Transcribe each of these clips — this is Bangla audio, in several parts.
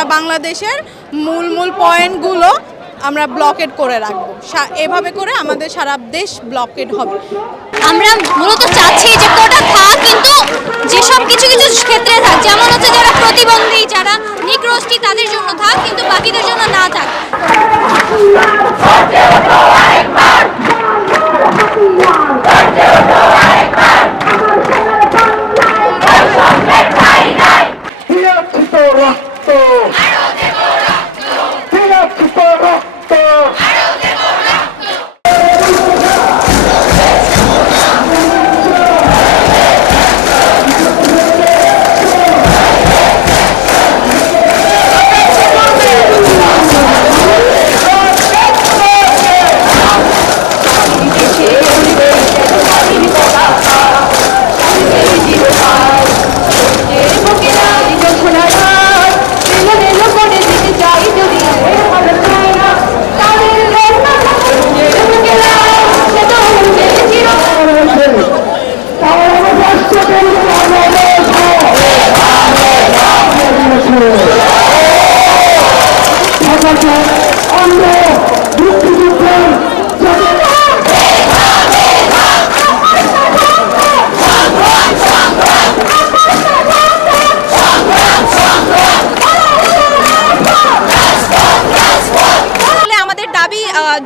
সারা বাংলাদেশের মূল মূল পয়েন্টগুলো আমরা ব্লকেড করে রাখবো। এভাবে করে আমাদের সারা দেশ ব্লকেড হবে। আমরা মূলত চাচ্ছি যে কোটা থাক, কিন্তু যেসব কিছু কিছু ক্ষেত্রে থাক, যেমন হচ্ছে যারা প্রতিবন্ধী, যারা নিগ্রোষ্ঠী, তাদের জন্য থাক, কিন্তু বাকিদের জন্য না থাক।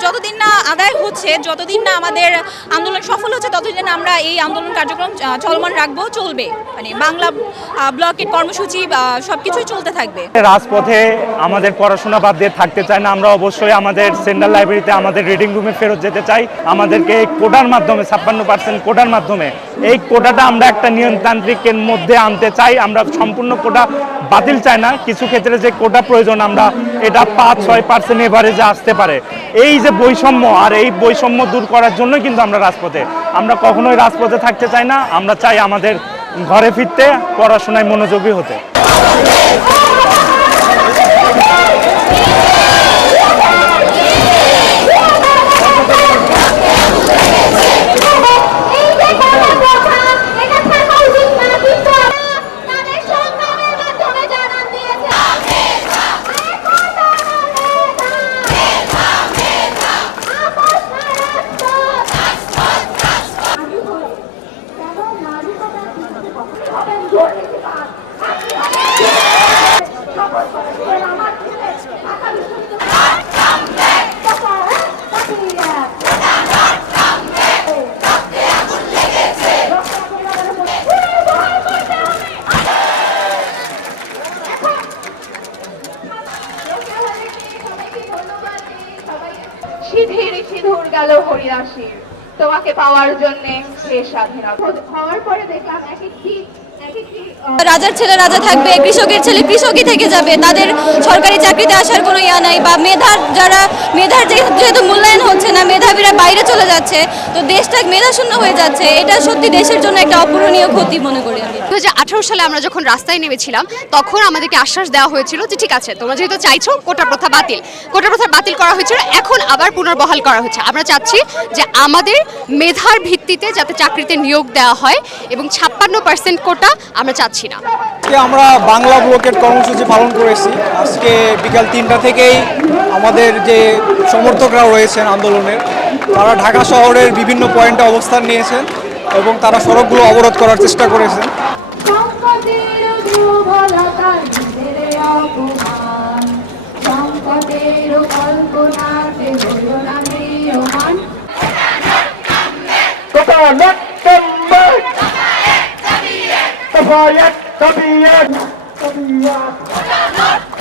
যতদিন না আদায় হচ্ছে, যতদিন না আমাদের আন্দোলন সফল হচ্ছে, ততদিন আমরা এই আন্দোলন কার্যক্রম চলমান রাখবো, চলবে। মানে বাংলা ব্লকের কর্মসূচি সবকিছুই চলতে থাকবে। রাজপথে আমাদের পড়াশোনা বাদ দিয়ে থাকতে চাই না। আমরা অবশ্যই আমাদের সেন্ট্রাল লাইব্রেরিতে আমাদের রিডিং রুমে ফেরত যেতে চাই। আমাদেরকে এই কোটার মাধ্যমে 56% কোটার মাধ্যমে এই কোটাটা আমরা একটা নিয়মতান্ত্রিকের মধ্যে আনতে চাই। আমরা সম্পূর্ণ কোটা বাতিল চাই না। কিছু ক্ষেত্রে যে কোটা প্রয়োজন, আমরা এটা 5-6% এভারেজে আসতে পারে। এই যে বৈষম্য, আর এই বৈষম্য দূর করার জন্য কিন্তু আমরা রাজপথে, আমরা কখনোই রাজপথে থাকতে চাই না। আমরা চাই আমাদের ঘরে ফিরতে, পড়াশোনায় মনোযোগী হতে। সিঁধুর গেল হরিদাসীর, তোমাকে পাওয়ার জন্য স্বাধীনতা হওয়ার পরে দেখলাম রাজার ছেলে রাজা থাকবে, কৃষকের ছেলে কৃষকই থেকে যাবে, তাদের সরকারি চাকরিতে আসার কোনো ইয়া নাই। বা মেধার যেহেতু মূল্যায়ন হচ্ছে না, মেধাবীরা বাইরে চলে যাচ্ছে, তো দেশটা মেধাশূন্য হয়ে যাচ্ছে। এটা সত্যি দেশের জন্য একটা অপূরণীয় ক্ষতি মনে করি আমি। 2018 সালে আমরা যখন রাস্তায় নেমেছিলাম, তখন আমাদেরকে আশ্বাস দেওয়া হয়েছিল যে ঠিক আছে, তোমরা যেহেতু চাইছো কোটা প্রথা বাতিল করা হয়েছিল, এখন আবার পুনর্বহাল করা হচ্ছে। আমরা চাচ্ছি যে আমাদের মেধার ভিত্তিতে যাতে চাকরিতে নিয়োগ দেওয়া হয়, এবং 56% কোটা আমরা চাচ্ছি না। আজকে আমরা বাংলা ব্লকের কর্মসূচি পালন করেছি। আজকে বিকাল 3টা থেকেই আমাদের যে সমর্থকরা রয়েছেন আন্দোলনের, তারা ঢাকা শহরের বিভিন্ন পয়েন্টে অবস্থান নিয়েছেন এবং তারা সড়কগুলো অবরোধ করার চেষ্টা করেছেন। طبيعت